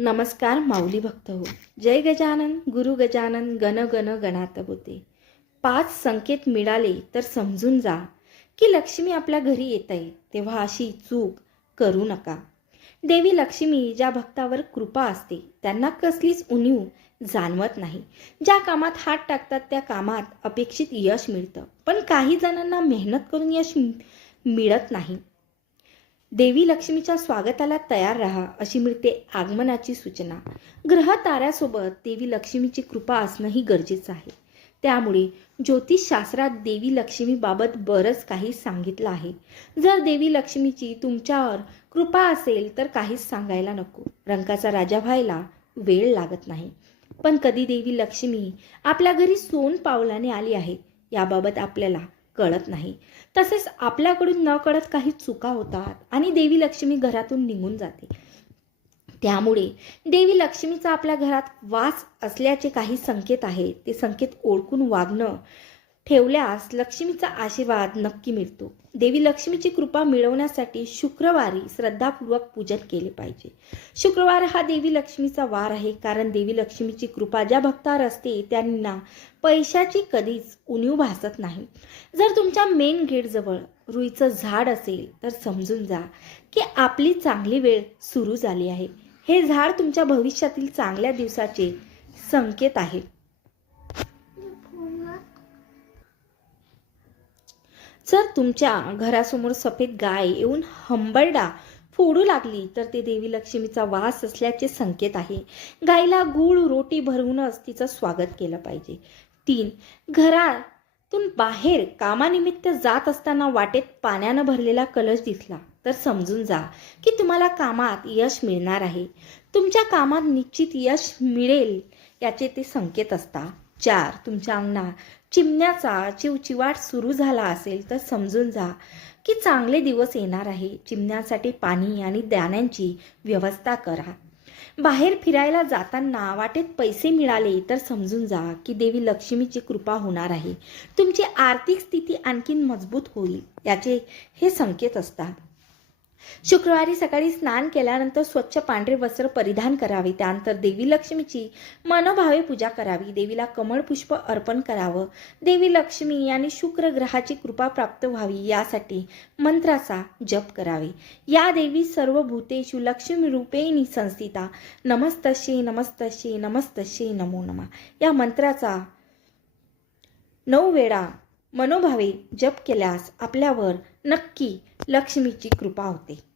नमस्कार माऊली भक्त हो. जय गजानन गुरु गजानन गण गण गणात होते पाच संकेत मिळाले तर समजून जा की लक्ष्मी आपल्या घरी येत आहे तेव्हा अशी चूक करू नका. देवी लक्ष्मी ज्या भक्तावर कृपा असते त्यांना कसलीच उणीव जाणवत नाही. ज्या कामात हात टाकतात त्या कामात अपेक्षित यश मिळतं. पण काही जणांना मेहनत करून यश मिळत नाही. देवी लक्ष्मीच्या स्वागताला तयार राहा अशी मिळते आगमनाची सूचना. ग्रह ताऱ्यासोबत देवी लक्ष्मीची कृपा असणंही गरजेचं आहे. त्यामुळे ज्योतिषशास्त्रात देवी लक्ष्मीबाबत बरंच काही सांगितलं आहे. जर देवी लक्ष्मीची तुमच्यावर कृपा असेल तर काहीच सांगायला नको. रंकाचा राजा व्हायला वेळ लागत नाही. पण कधी देवी लक्ष्मी आपल्या घरी सोन पावलाने आली आहे याबाबत आपल्याला कळत नाही. तसेच आपल्याकडून न कळत काही चुका होतात आणि देवी लक्ष्मी घरातून निघून जाते. त्यामुळे देवी लक्ष्मीचा आपल्या घरात वास असल्याचे काही संकेत आहेत. ते संकेत ओळखून वागणं ठेवल्यास लक्ष्मीचा आशीर्वाद नक्की मिळतो. देवी लक्ष्मीची कृपा मिळवण्यासाठी शुक्रवारी श्रद्धापूर्वक पूजन केले पाहिजे. शुक्रवार हा देवी लक्ष्मीचा वार आहे कारण देवी लक्ष्मीची कृपा ज्या भक्तावर असते त्यांना पैशाची कधीच उणीव भासत नाही. जर तुमच्या मेन गेटजवळ रुईचं झाड असेल तर समजून जा की आपली चांगली वेळ सुरू झाली आहे. हे झाड तुमच्या भविष्यातील चांगल्या दिवसाचे संकेत आहे. जर तुमच्या घरासमोर सफेद गाय येऊन हंबरडा फोडू लागली तर ते देवी लक्ष्मीचा वास असल्याचे संकेत आहे. गायला गूळ रोटी भरवूनच तिचं स्वागत केलं पाहिजे. तीन घरातून बाहेर कामानिमित्त जात असताना वाटेत पाण्यानं भरलेला कलश दिसला तर समजून जा की तुम्हाला कामात यश मिळणार आहे. तुमच्या कामात निश्चित यश मिळेल याचे ते संकेत असतात चार तुमच्या अंगणात चिमण्याचा चिवचिवाट सुरू झाला असेल तर समजून जा की चांगले दिवस येणार आहे. चिमण्यासाठी पाणी आणि दाण्यांची व्यवस्था करा. बाहेर फिरायला जाताना वाटेत पैसे मिळाले तर समजून जा की देवी लक्ष्मीची कृपा होणार आहे. तुमची आर्थिक स्थिती आणखीन मजबूत होईल याचे हे संकेत असतात. शुक्रवारी सकाळी स्नान केल्यानंतर स्वच्छ पांढरे वस्त्र परिधान करावे. त्यानंतर देवी लक्ष्मीची मनोभावे पूजा करावी. देवीला कमळ पुष्प अर्पण करावं. देवी लक्ष्मी आणि शुक्र ग्रहाची कृपा प्राप्त व्हावी यासाठी मंत्राचा जप करावे. या देवी सर्व भूतेषु लक्ष्मी रूपेणी संस्थिता. नमस्तशे नमस्तशे नमस्तशे नमो नमा. या मंत्राचा नऊ वेळा मनोभावे जप केल्यास आपल्यावर नक्की लक्ष्मीची कृपा होते.